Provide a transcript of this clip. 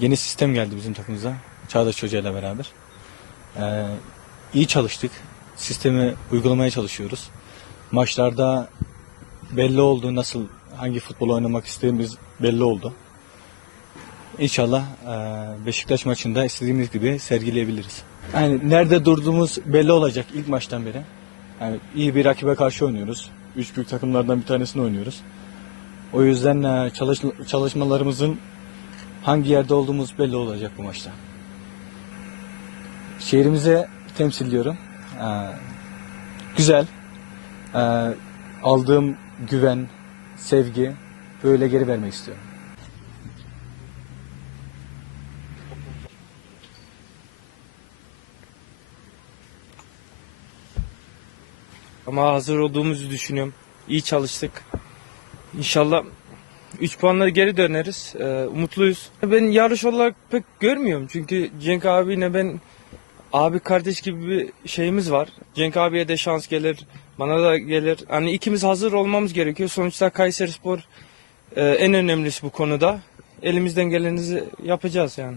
Yeni sistem geldi bizim takımıza. Çağdaş Hoca ile beraber. Ee, iyi çalıştık. Sistemi uygulamaya çalışıyoruz. Maçlarda belli oldu nasıl hangi futbol oynamak istediğimiz belli oldu. İnşallah e, Beşiktaş maçında istediğimiz gibi sergileyebiliriz. Yani nerede durduğumuz belli olacak ilk maçtan beri. Yani iyi bir rakibe karşı oynuyoruz. Üç büyük takımlardan bir tanesini oynuyoruz. O yüzden e, çalış, çalışmalarımızın hangi yerde olduğumuz belli olacak bu maçta. Şehrimize temsilliyorum. Ee, güzel. Ee, aldığım güven, sevgi böyle geri vermek istiyorum. Ama hazır olduğumuzu düşünüyorum. İyi çalıştık. İnşallah 3 puanla geri döneriz. Ee, umutluyuz. Ben yarış olarak pek görmüyorum. Çünkü Cenk abiyle ben abi kardeş gibi bir şeyimiz var. Cenk abiye de şans gelir. Bana da gelir. Hani ikimiz hazır olmamız gerekiyor. Sonuçta Kayseri Spor e, en önemlisi bu konuda. Elimizden gelenizi yapacağız yani.